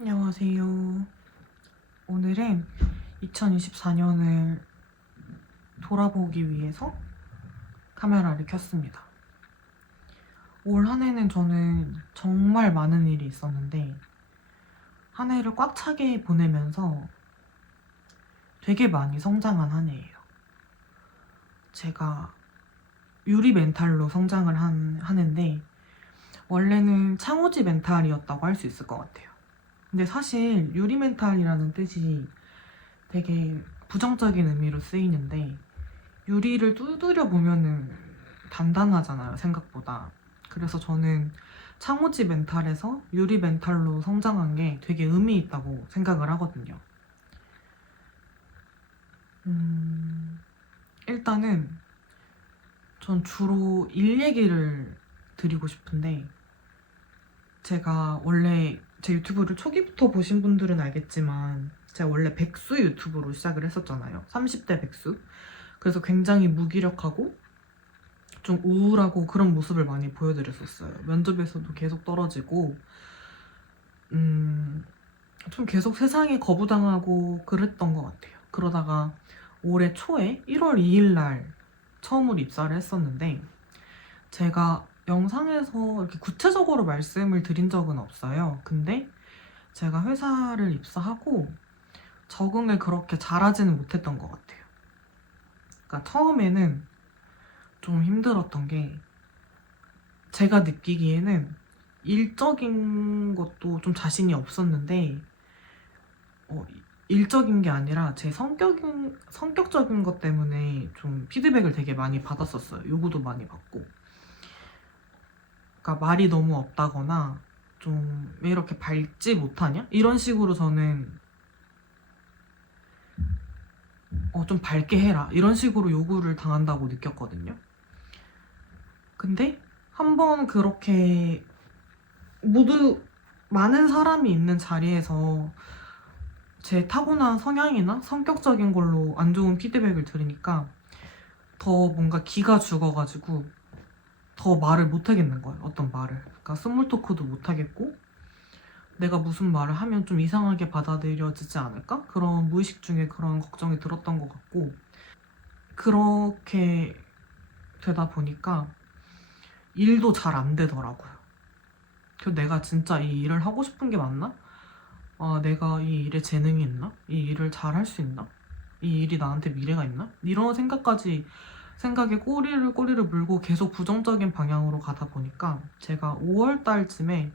안녕하세요. 오늘은 2024년을 돌아보기 위해서 카메라를 켰습니다. 올 한 해는 저는 정말 많은 일이 있었는데, 한 해를 꽉 차게 보내면서 되게 많이 성장한 한 해예요. 제가 유리 멘탈로 성장을 한, 하는데, 원래는 창호지 멘탈이었다고 할 수 있을 것 같아요. 근데 사실 유리 멘탈이라는 뜻이 되게 부정적인 의미로 쓰이는데 유리를 두드려 보면은 단단하잖아요, 생각보다. 그래서 저는 창호지 멘탈에서 유리 멘탈로 성장한 게 되게 의미 있다고 생각을 하거든요. 음, 일단은 전 주로 일 얘기를 드리고 싶은데 제가 원래 제 유튜브를 초기부터 보신 분들은 알겠지만 제가 원래 백수 유튜브로 시작을 했었잖아요. 30대 백수. 그래서 굉장히 무기력하고 좀 우울하고 그런 모습을 많이 보여드렸었어요. 면접에서도 계속 떨어지고 음, 좀 계속 세상에 거부당하고 그랬던 것 같아요. 그러다가 올해 초에 1월 2일 날 처음으로 입사를 했었는데 제가 영상에서 이렇게 구체적으로 말씀을 드린 적은 없어요. 근데 제가 회사를 입사하고 적응을 그렇게 잘하지는 못했던 것 같아요. 그러니까 처음에는 좀 힘들었던 게 제가 느끼기에는 일적인 것도 좀 자신이 없었는데 어, 일적인 게 아니라 제 성격인 성격적인 것 때문에 좀 피드백을 되게 많이 받았었어요. 요구도 많이 받고. 그러니까 말이 너무 없다거나 좀 왜 이렇게 밝지 못하냐? 이런 식으로 저는 어, 좀 밝게 해라. 이런 식으로 요구를 당한다고 느꼈거든요. 근데 한 번 그렇게 모두 많은 사람이 있는 자리에서 제 타고난 성향이나 성격적인 걸로 안 좋은 피드백을 들으니까 더 뭔가 기가 죽어가지고 더 말을 못 하겠는 거예요. 어떤 말을. 그러니까 스몰 토크도 못 하겠고 내가 무슨 말을 하면 좀 이상하게 받아들여지지 않을까? 그런 무의식 중에 그런 걱정이 들었던 것 같고 그렇게 되다 보니까 일도 잘 안 되더라고요. 그 내가 진짜 이 일을 하고 싶은 게 맞나? 아, 내가 이 일에 재능이 있나? 이 일을 잘 할 수 있나? 이 일이 나한테 미래가 있나? 이런 생각까지 생각에 꼬리를 꼬리를 물고 계속 부정적인 방향으로 가다 보니까 제가 5월 달쯤에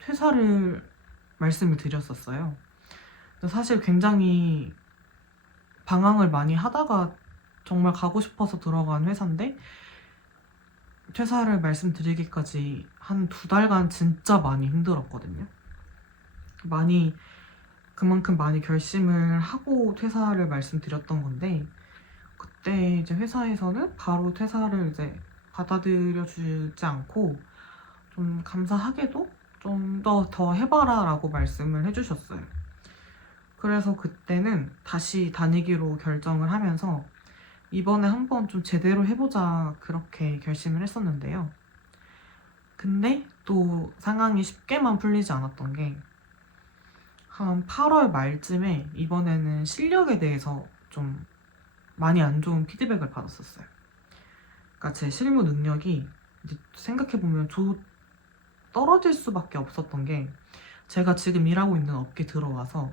퇴사를 말씀을 드렸었어요. 사실 굉장히 방황을 많이 하다가 정말 가고 싶어서 들어간 회사인데 퇴사를 말씀드리기까지 한 두 달간 진짜 많이 힘들었거든요. 많이 그만큼 많이 결심을 하고 퇴사를 말씀드렸던 건데 그때 이제 회사에서는 바로 퇴사를 이제 받아들여 주지 않고 좀 감사하게도 좀 더 더 해봐라 라고 말씀을 해주셨어요. 그래서 그때는 다시 다니기로 결정을 하면서 이번에 한번 좀 제대로 해보자 그렇게 결심을 했었는데요. 근데 또 상황이 쉽게만 풀리지 않았던 게 한 8월 말쯤에 이번에는 실력에 대해서 좀 많이 안 좋은 피드백을 받았었어요. 그러니까 제 실무 능력이 생각해보면 조, 떨어질 수밖에 없었던 게 제가 지금 일하고 있는 업계 들어와서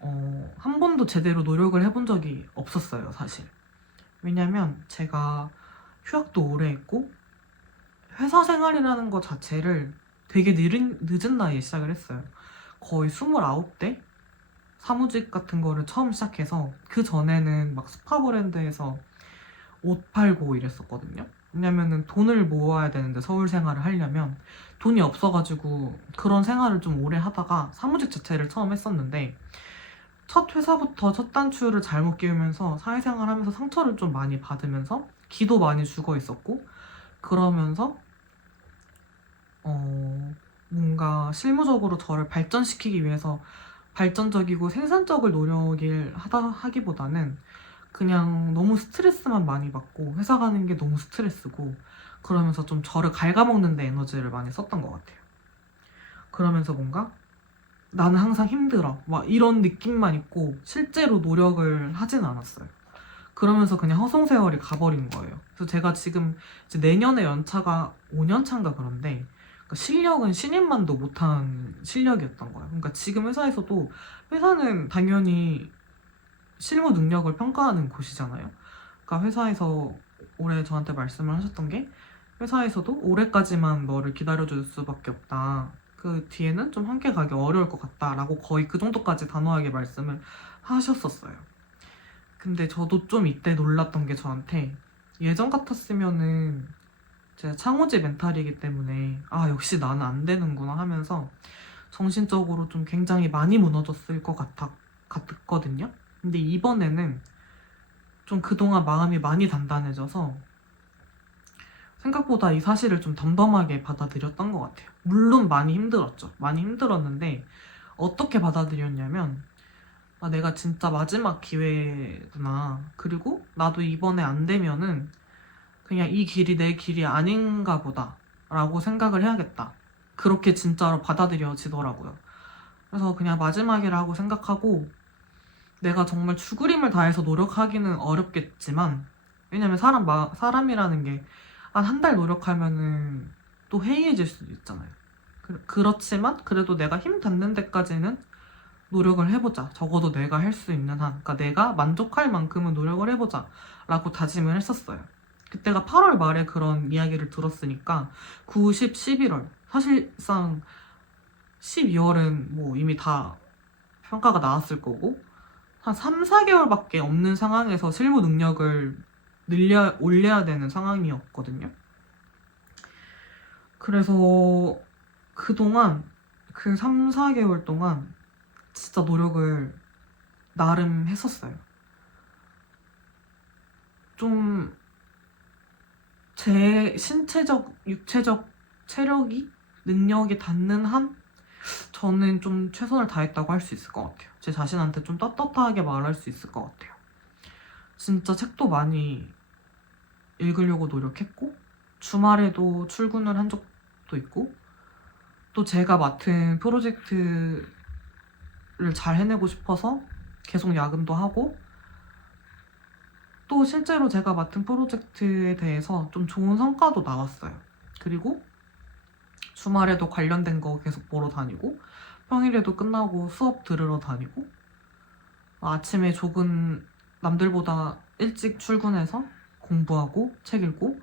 어, 한 번도 제대로 노력을 해본 적이 없었어요, 사실. 왜냐면 제가 휴학도 오래 했고 회사 생활이라는 것 자체를 되게 늦은, 늦은 나이에 시작을 했어요. 거의 29대? 사무직 같은 거를 처음 시작해서 그 전에는 막 스파 브랜드에서 옷 팔고 이랬었거든요. 왜냐면은 돈을 모아야 되는데 서울 생활을 하려면 돈이 없어가지고 그런 생활을 좀 오래 하다가 사무직 자체를 처음 했었는데 첫 회사부터 첫 단추를 잘못 끼우면서 사회생활 하면서 상처를 좀 많이 받으면서 기도 많이 죽어 있었고 그러면서 어 뭔가 실무적으로 저를 발전시키기 위해서 발전적이고 생산적을 노력을 하다 하기보다는 그냥 너무 스트레스만 많이 받고 회사 가는 게 너무 스트레스고 그러면서 좀 저를 갉아먹는 데 에너지를 많이 썼던 것 같아요. 그러면서 뭔가 나는 항상 힘들어. 막 이런 느낌만 있고 실제로 노력을 하진 않았어요. 그러면서 그냥 허송세월이 가버린 거예요. 그래서 제가 지금 내년에 연차가 5년 차인가 그런데 그러니까 실력은 신입만도 못한 실력이었던 거예요. 그러니까 지금 회사에서도 회사는 당연히 실무 능력을 평가하는 곳이잖아요. 그러니까 회사에서 올해 저한테 말씀을 하셨던 게 회사에서도 올해까지만 너를 기다려줄 수밖에 없다. 그 뒤에는 좀 함께 가기 어려울 것 같다라고 거의 그 정도까지 단호하게 말씀을 하셨었어요. 근데 저도 좀 이때 놀랐던 게 저한테 예전 같았으면은 제가 창호지 멘탈이기 때문에 아 역시 나는 안 되는구나 하면서 정신적으로 좀 굉장히 많이 무너졌을 것 같아, 같거든요. 근데 이번에는 좀 그동안 마음이 많이 단단해져서 생각보다 이 사실을 좀 덤덤하게 받아들였던 것 같아요. 물론 많이 힘들었죠. 많이 힘들었는데 어떻게 받아들였냐면 아, 내가 진짜 마지막 기회구나. 그리고 나도 이번에 안 되면은 그냥 이 길이 내 길이 아닌가 보다. 라고 생각을 해야겠다. 그렇게 진짜로 받아들여지더라고요. 그래서 그냥 마지막이라고 생각하고 내가 정말 죽으림을 다해서 노력하기는 어렵겠지만 왜냐면 사람 마, 사람이라는 게 한 한 달 노력하면은 또 해이해질 수도 있잖아요. 그, 그렇지만 그래도 내가 힘 닿는 데까지는 노력을 해보자. 적어도 내가 할 수 있는 한. 그러니까 내가 만족할 만큼은 노력을 해보자. 라고 다짐을 했었어요. 그때가 8월 말에 그런 이야기를 들었으니까 9, 10, 11월. 사실상 12월은 뭐 이미 다 평가가 나왔을 거고 한 3, 4개월밖에 없는 상황에서 실무 능력을 늘려 올려야 되는 상황이었거든요. 그래서 그동안 그 3, 4개월 동안 진짜 노력을 나름 했었어요. 좀 제 신체적, 육체적 체력이 능력이 닿는 한 저는 좀 최선을 다했다고 할 수 있을 것 같아요. 제 자신한테 좀 떳떳하게 말할 수 있을 것 같아요. 진짜 책도 많이 읽으려고 노력했고 주말에도 출근을 한 적도 있고 또 제가 맡은 프로젝트를 잘 해내고 싶어서 계속 야근도 하고 또 실제로 제가 맡은 프로젝트에 대해서 좀 좋은 성과도 나왔어요. 그리고 주말에도 관련된 거 계속 보러 다니고 평일에도 끝나고 수업 들으러 다니고 아침에 조금 남들보다 일찍 출근해서 공부하고 책 읽고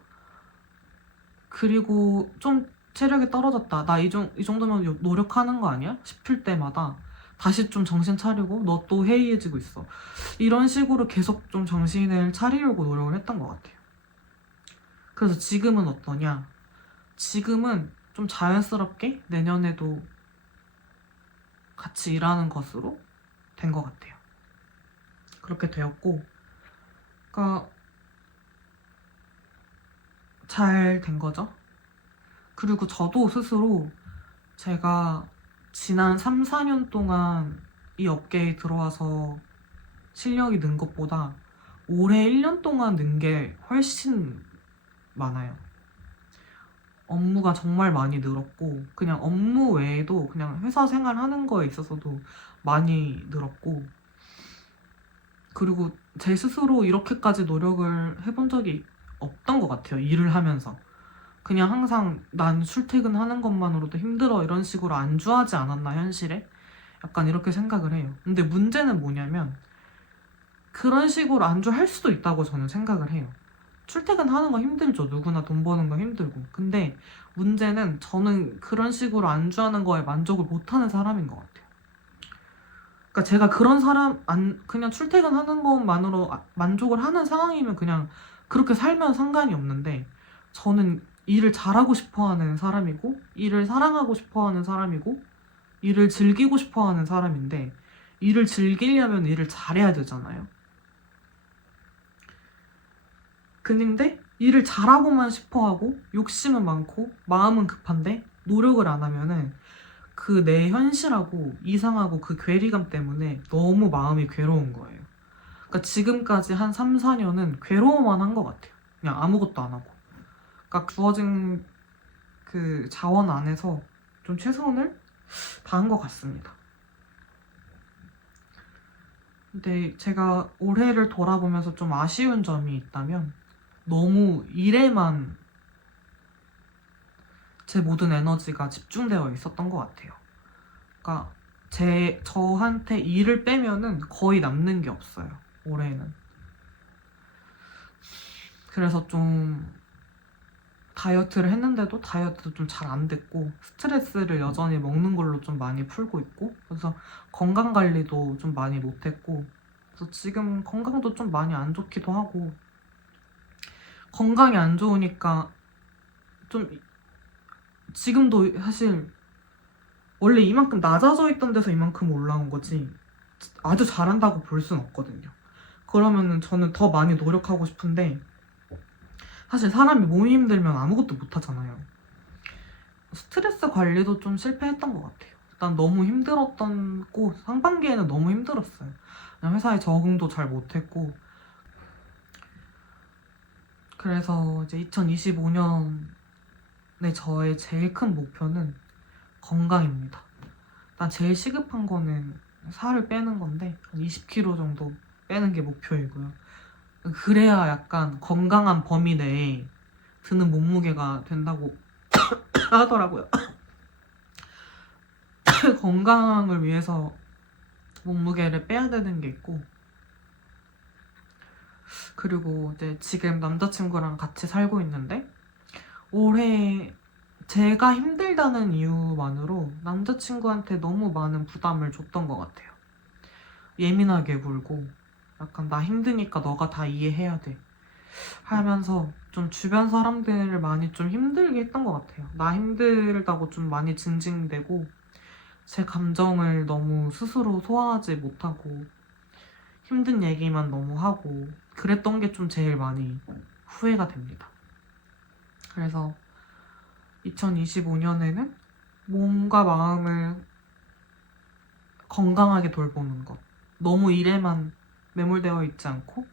그리고 좀 체력이 떨어졌다. 나이이 정도면 요- 노력하는 거 아니야? 싶을 때마다 다시 좀 정신 차리고 너 또 해이해지고 있어. 이런 식으로 계속 좀 정신을 차리려고 노력을 했던 것 같아요. 그래서 지금은 어떠냐? 지금은 좀 자연스럽게 내년에도 같이 일하는 것으로 된 것 같아요. 그렇게 되었고, 그러니까 잘 된 거죠. 그리고 저도 스스로 제가 지난 3, 4년 동안 이 업계에 들어와서 실력이 는 것보다 올해 1년 동안 는 게 훨씬 많아요. 업무가 정말 많이 늘었고, 그냥 업무 외에도 그냥 회사 생활 하는 거에 있어서도 많이 늘었고, 그리고 제 스스로 이렇게까지 노력을 해본 적이 없던 것 같아요. 일을 하면서. 그냥 항상 난 출퇴근하는 것만으로도 힘들어 이런 식으로 안주하지 않았나 현실에 약간 이렇게 생각을 해요. 근데 문제는 뭐냐면 그런 식으로 안주할 수도 있다고 저는 생각을 해요. 출퇴근하는 거 힘들죠. 누구나 돈 버는 거 힘들고. 근데 문제는 저는 그런 식으로 안주하는 거에 만족을 못하는 사람인 것 같아요. 그러니까 제가 그런 사람 안 그냥 출퇴근하는 것만으로 아- 만족을 하는 상황이면 그냥 그렇게 살면 상관이 없는데 저는 일을 잘하고 싶어 하는 사람이고, 일을 사랑하고 싶어 하는 사람이고, 일을 즐기고 싶어 하는 사람인데, 일을 즐기려면 일을 잘해야 되잖아요. 근데 일을 잘하고만 싶어 하고, 욕심은 많고, 마음은 급한데, 노력을 안 하면은 그 내 현실하고 이상하고 그 괴리감 때문에 너무 마음이 괴로운 거예요. 그러니까 지금까지 한 3, 4년은 괴로워만 한 것 같아요. 그냥 아무것도 안 하고. 그러니까 주어진 그 자원 안에서 좀 최선을 다한 것 같습니다. 근데 제가 올해를 돌아보면서 좀 아쉬운 점이 있다면 너무 일에만 제 모든 에너지가 집중되어 있었던 것 같아요. 그러니까 제 저한테 일을 빼면은 거의 남는 게 없어요. 올해는. 그래서 좀 다이어트를 했는데도 다이어트도 좀 잘 안 됐고 스트레스를 여전히 먹는 걸로 좀 많이 풀고 있고 그래서 건강 관리도 좀 많이 못했고 그래서 지금 건강도 좀 많이 안 좋기도 하고 건강이 안 좋으니까 좀 지금도 사실 원래 이만큼 낮아져 있던 데서 이만큼 올라온 거지 아주 잘한다고 볼 순 없거든요. 그러면은 저는 더 많이 노력하고 싶은데 사실 사람이 몸이 힘들면 아무것도 못 하잖아요. 스트레스 관리도 좀 실패했던 것 같아요. 일단 너무 힘들었던 고 상반기에는 너무 힘들었어요. 회사에 적응도 잘 못했고 그래서 이제 2025년에 저의 제일 큰 목표는 건강입니다. 일단 제일 시급한 거는 살을 빼는 건데 한 20kg 정도 빼는 게 목표이고요. 그래야 약간 건강한 범위 내에 드는 몸무게가 된다고 하더라고요. 건강을 위해서 몸무게를 빼야 되는 게 있고 그리고 이제 지금 남자친구랑 같이 살고 있는데 올해 제가 힘들다는 이유만으로 남자친구한테 너무 많은 부담을 줬던 것 같아요. 예민하게 굴고 약간 나 힘드니까 너가 다 이해해야 돼 하면서 좀 주변 사람들을 많이 좀 힘들게 했던 것 같아요. 나 힘들다고 좀 많이 징징대고 제 감정을 너무 스스로 소화하지 못하고 힘든 얘기만 너무 하고 그랬던 게 좀 제일 많이 후회가 됩니다. 그래서 2025년에는 몸과 마음을 건강하게 돌보는 것. 너무 일에만 매몰되어 있지 않고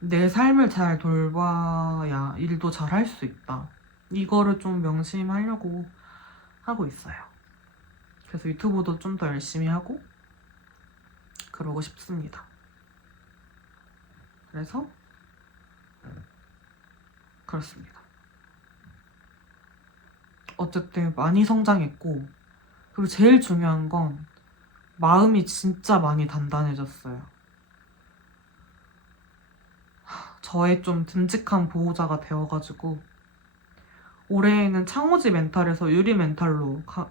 내 삶을 잘 돌봐야 일도 잘 할 수 있다. 이거를 좀 명심하려고 하고 있어요. 그래서 유튜브도 좀 더 열심히 하고 그러고 싶습니다. 그래서 그렇습니다. 어쨌든 많이 성장했고 그리고 제일 중요한 건 마음이 진짜 많이 단단해졌어요. 하, 저의 좀 듬직한 보호자가 되어가지고 올해에는 창호지 멘탈에서 유리 멘탈로 가-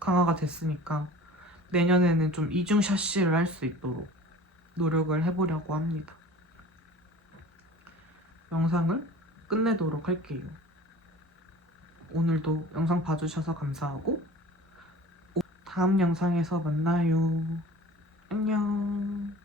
강화가 됐으니까 내년에는 좀 이중 샤시를 할 수 있도록 노력을 해보려고 합니다. 영상을 끝내도록 할게요. 오늘도 영상 봐주셔서 감사하고 다음 영상에서 만나요. 안녕.